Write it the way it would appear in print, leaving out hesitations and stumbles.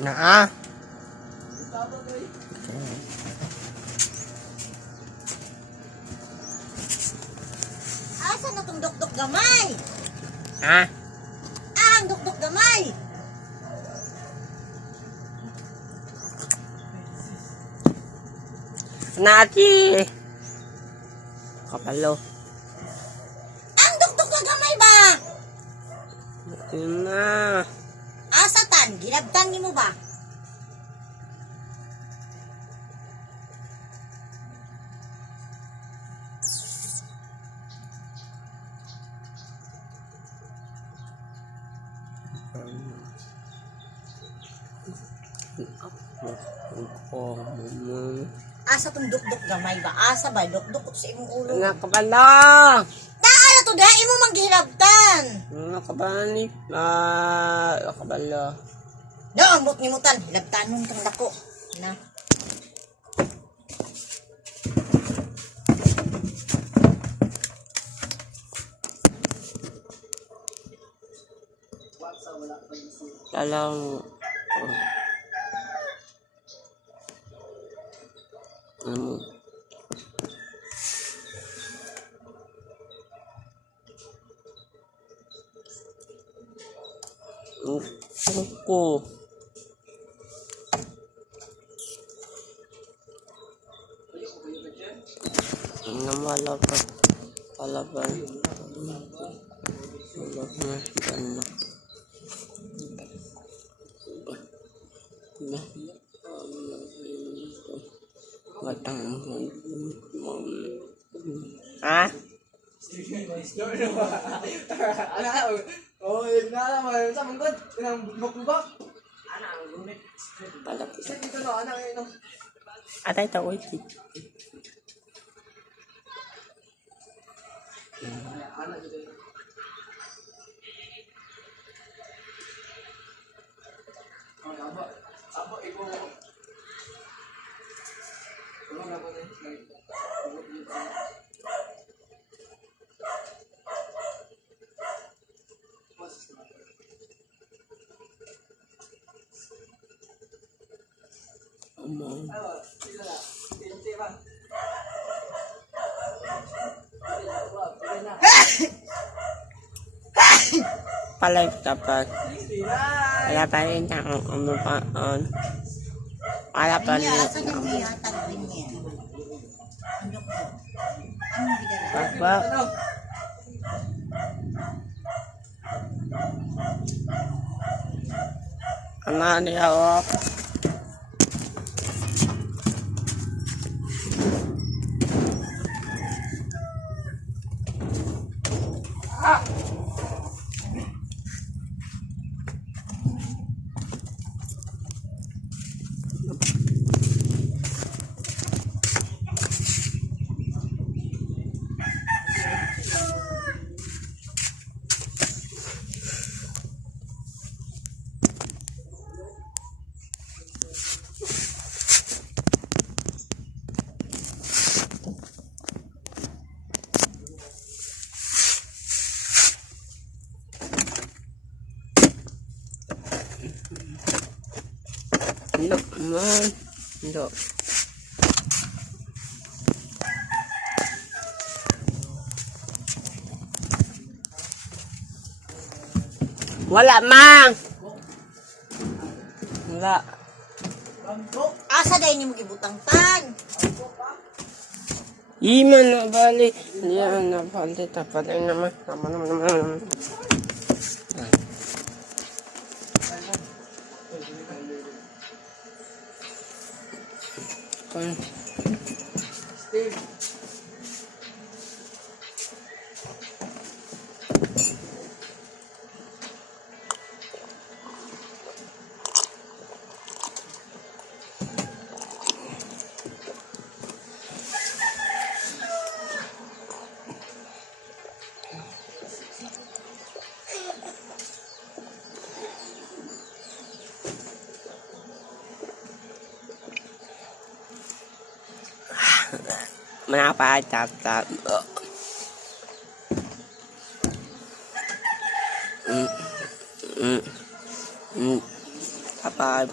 Naa. Asa na tong dukduk gamay? Ha? Ang dukduk gamay. Nati. Kapalo. Ang dukduk na gamay ba? Yun na. Asa tan? Ginabtan mo ba? Asa tong dukduk gamay ba? Asa ba? Dukduk sa imong ulo. Nakapalo. Naa to da imo man ginabtan. Nakapalo ni. Nakapalo. Naambot ni mutan. Hinabtanon kang dako. Na. Talang. Ko. Namalapan. Palaban. Ha? Oh, yun nga naman. Sa mangkot, ang bukbak. Palapit. Isa dito no, anak yun. Atay tawag ito. Anak dito. Abo, ikaw. Ano nga ba na? Palay dapat. Wala pa rin ang ano pa. Wala pa rin. Asa na niya tagwin niya. Ang dukduk. Ang bigala. Pagba. Ano niya o. Look man. Look. Wala mang. Wala. Asa dahil niyo magibutang tan? Iman na bali. Yan na bali. Tapat ay naman. Naman. Steve. Menapa tap. Apa